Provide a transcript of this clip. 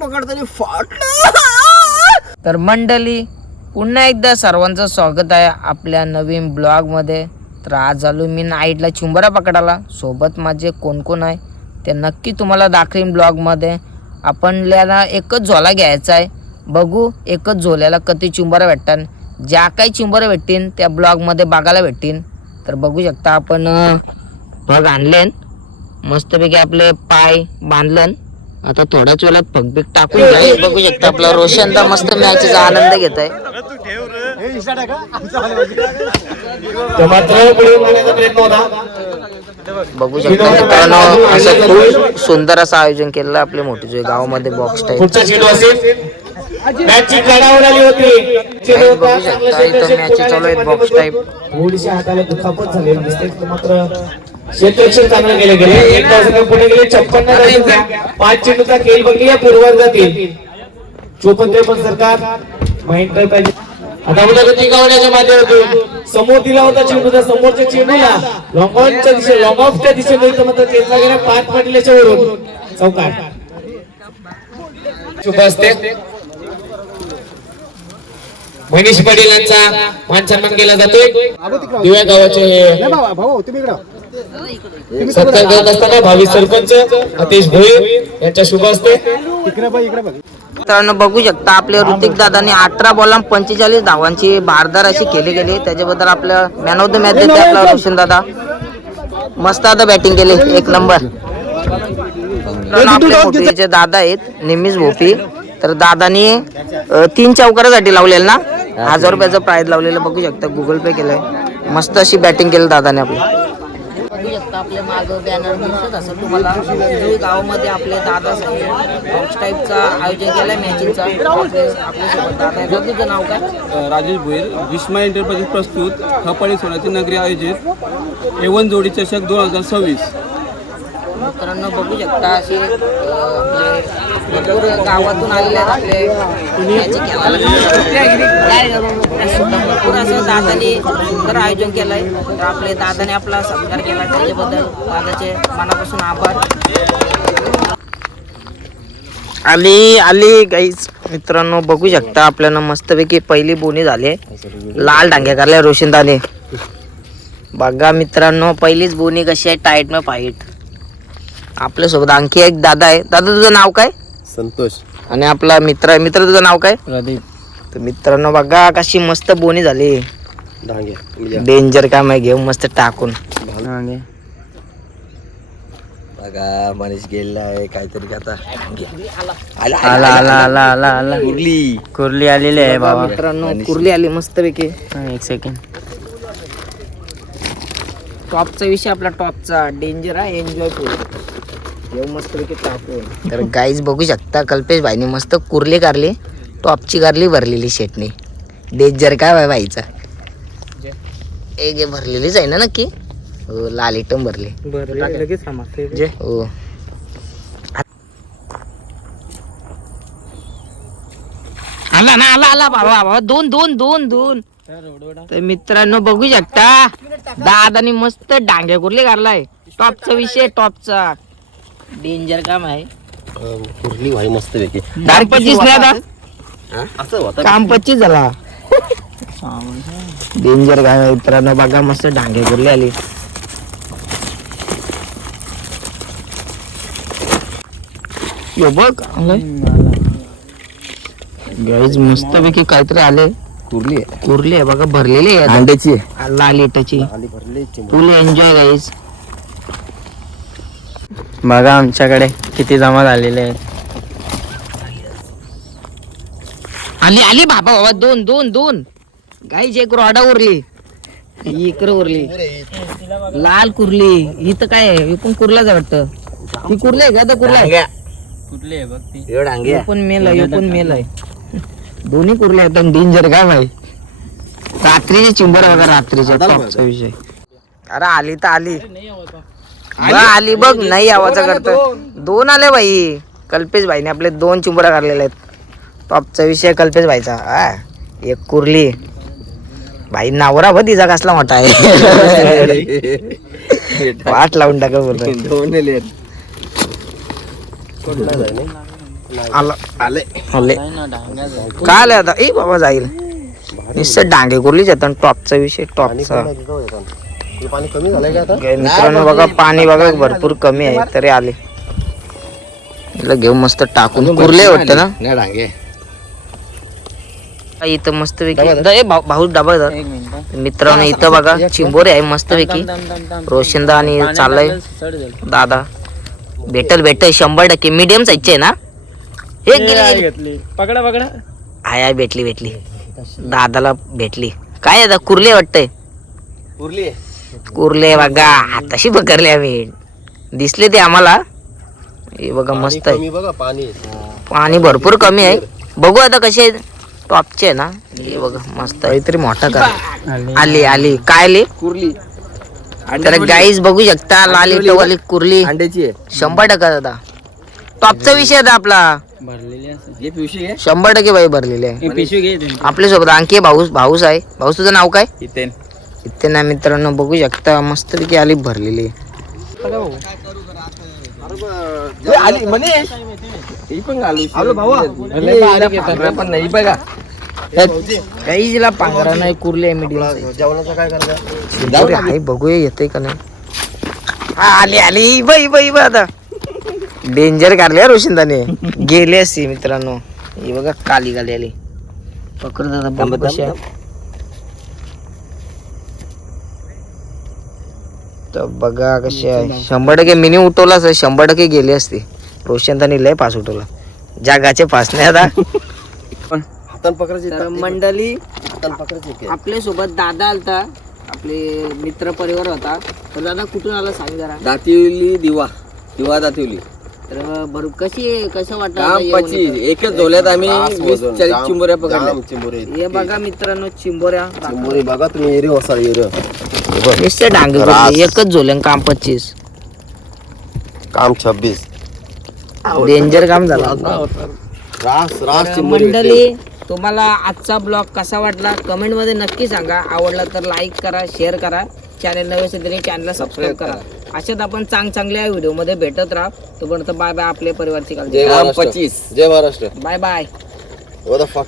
पकडताना फाटलं. तर मंडळी पुन्हा एकदा सर्वांचं स्वागत आहे आपल्या नवीन ब्लॉग मध्ये. तर आज आलो मी नाईटला चिंबोरा पकडायला. सोबत माझे कोण कोण आहे ते नक्की तुम्हाला दाखवीन ब्लॉग मध्ये. आपल्याला एकच झोला घ्यायचा आहे. बघू एकच झोल्याला किती चिंबोरा भेटतात. ज्या काही चिंबोरा भेटतील त्या ब्लॉग मध्ये बघायला भेटतील. तर बघू शकता आपण बघ आणलेन मस्तपैकी आपले पाय बांधलन. आता थोड्याच वेळात पगबिग टाकून जाईल. बघू शकता आपला रोशनदा मस्त मॅचचा आनंद घेत आहे. बघू शकता मित्रांनो असं खूप सुंदर असं आयोजन केलेलं आपल्या मोठे गावामध्ये बॉक्स टाईप. मॅच गडावर आली होती. बघू शकता इथं मॅच चालू आहेत बॉक्स टाईप. थोडीशी हाताला दुखापत झाली दिसते मात्र क्षेत्ररक्षण चांगलं केलं गेले. 1,000 पुढे गेले. 56 धावांचा 5 चेंडूचा खेळ बघूया पूर्वर जातील. 54 सरकार माहिती पाहिजे. आता मुलाखती गावण्याच्या माध्यमातून समोर दिला होता चेंडूचा. समोरच्या चेंडूला लॉंग ऑनच्या दिशेने लॉंग ऑफच्या दिशेने मात्र चेंडूला गेला 5 पडल्याच्या वरून चौकार शुभ असते. मनीष पाटील यांचा मान सन्मान केला जातोय. दिव्या गावाचे सत्कार करत असताना भावी सरपंच अतिश भोईर यांच्या शुभ असते. मित्रांनो बघू शकता आपल्या ऋतिक दादांनी 18 बॉलला 45 धावांची भारदार अशी केली गेली. त्याच्याबद्दल आपल्या मॅन ऑफ द मॅच देते आपला रोशन दादा. मस्त आता बॅटिंग केली एक नंबर. आपले मोठे दादा आहेत निमिष भोपी. तर दादानी 3 चौकारासाठी लावलेलं ना 1000 रुपयाचं प्राइज लावलेलं. बघू शकता गुगल पे केलंय. मस्त अशी बॅटिंग केली दादाने आपली. बघू शकता आपल्या माग बॅनर दिसत असेल तुम्हाला. गावामध्ये आपले दादा बॉक्स टाईपचा आयोजन केलंय मॅचिंगचा. आपल्यासोबत दादा तुझं नाव काय? राजेश भोईर. भीष्मा एंटरप्राइजेस प्रस्तुत खपाडी सोन्याची नगरी आयोजित एवन जोडी चषक 2026. मित्रांनो बघू शकता असे आपले भरपूर गावातून आलेले आहेत आपले भरपूर असं दादाने सुंदर आयोजन केलंय. तर आपले दादाने आपला सत्कार केला त्याच्याबद्दल दादाचे मनापासून आभार. आली गाईज. मित्रांनो बघू शकता आपल्याला मस्तपैकी पहिली बोनी झाली. लाल डांग्या करल्या रोशनदाने. बघा मित्रांनो पहिलीच बोनी कशी आहे टाईट में फाईट. आपल्यासोबत आणखी एक दादा आहे. दादा तुझं नाव काय? संतोष. आणि आपला मित्र तुझं नाव काय? प्रदीप. तर मित्रांनो बघा कशी मस्त बोनी झाली. डेंजर काम आहे. घेऊन मस्त टाकून बघा मनीष गेलेला आहे काहीतरी. आता आला कुर्ली आलेली आहे बाबा. मित्रांनो कुर्ली आली मस्त पैकी. एक सेकंड. टॉपचा विषय आपला टॉपचा डेंजर आहे. एन्जॉय फुल मस्त पैकी टाकून. तर गाईज बघू शकता कल्पेश भाईने मस्त कुर्ली कारली. टॉपची कारली भरलेली शेटने. डेंजर काय भाईचा एक भरलेलीच आहे ना नक्की. हो लाल इटम भरली. हो आला बाबा. दोन. तर मित्रांनो बघू शकता दादानी मस्त डांग्या कुर्ली काढलाय. टॉपचा विषय टॉपचा डेंजर काम आहे. कुर्ली भाई मस्त पैकी. काम 25 झाला. असं होतं काम 25 झाला. डेंजर काम आहे मित्रांनो. बघा मस्त डांगे कुर्ली आली. यो बघ गाईज मस्त पैकी काहीतरी आले. कुर्ली आहे बघा भरलेली आहे अंड्याची लाल इटाची. फुल एन्जॉय गाईज. बघा आमच्याकडे किती जमा झालेले आहेत. आली बाबा. दोन गाईज. एक रोडा उरली इकडे उरली लाल कुर्ली. इथं काय आहे पण कुर्लाच वाटतं. ती कुर्ली आहे का? तर कुर्ला आहे. कुठले बघ ती. हे पण मेल आहे. दोन्ही कुर्ले आहेत. डेंजर काय भाई. रात्रीची चिंबर बघा. रात्रीचा टॉपचा विषय. अरे आली तर आली बघ. नाही आवाजा करतो. 2 आले भाई. कल्पेश भाईने आपले 2 चिंबरा काढलेले आहेत. टॉपचा विषय कल्पेश भाईचा. एक कुर्ली भाई. नावरा तिचा कसला मोठा आहे. वाट लावून टाका बोलतो. आला आले काय आले आता ए बाबा जाईल निश्चित डांगे कुरलीच येतात टॉपचा विषय टॉपचा पाणी कमी झालंय का आता? मित्रांनो बघा पाणी बघा भरपूर कमी आहे तरी आले हिला घेऊ मस्त टाकून कुरले वाटतं ना नाही डांगे इथं मस्त पैकी भाऊ डबा धर मित्रांनो इथं बघा चिंबोरे आहे मस्त पैकी रोशनदा आणि चाललंय दादा भेटल 100% मीडियम साईजचे आहे ना हे गेली पकडा पकडा हाय भेटली दादाला भेटली काय आता कुर्ले वाटतंय उरली कुर्ले बघा हाताशी पकडले आम्ही दिसले ते आम्हाला हे बघा मस्त आहे कमी बघा पाणी पाणी भरपूर कमी आहे बघू आता कसे आहे टॉपचे आहे ना हे बघा मस्त काहीतरी मोठा कर आली काय आली कुरली तर गाईज बघू शकता लाल इटवाली कुर्ली अंड्याची आहे 100% दादा टॉपचा विषय आता आपला हे पिवशी आहे 100% बाई भरलेले आहे पिशवी घे आपल्या सोबत आणखी भाऊस आहे भाऊस तुझं नाव काय इथे इथे ना मित्रांनो बघू शकता मस्त पैकी आली भरलेली आली मनीष ही पण आलो भावा पण नाही बघा काही जिला पांघरा नाही कुर्ली आहे मीडियम जेवणाचं काय करायचं जाऊ आहे बघूया येते का नाही आली बाई आता डेंजर काढले रोशनदाने गेले असते मित्रांनो हे बघा काली आली पकड दादा बघ कशी आहे. तर बघा कशी आहे 100% मिनी उठवला असं 100% गेले असते रोशनदाने लय पास उठवला जागाचे पास नाही आता हातान पकडायची तर मंडळी हातान पकडायची आपल्या सोबत दादा आलता आपले मित्र परिवार होता तर दादा कुठून आला सांग जरा दातिवली दिवा दातिवली तर बरोबर कसं वाटलं काम आता पची येऊन? एकच झोल्यात आम्ही 20-40 चिंबोऱ्या पकडल्या हे बघा मित्रांनो चिंबोऱ्या चिंबोरी बघा तुम्ही एरिया वसा एरिया निश्चय डांगे कुठले. एकच झोल्यान काम 25 काम 26 डेंजर काम झालं रास तर चिंबोरी मंडळी तुम्हाला आजचा ब्लॉग कसा वाटला कमेंट मध्ये नक्की सांगा आवडला तर लाईक करा शेअर करा चॅनल नवे असेल तरी चॅनलला सबस्क्राईब करा अशाच आपण चांगल्या व्हिडिओ मध्ये भेटत राहा तोपर्यंत बाय बाय आपल्या परिवारची काळजी जय Maharashtra bye bye What the fuck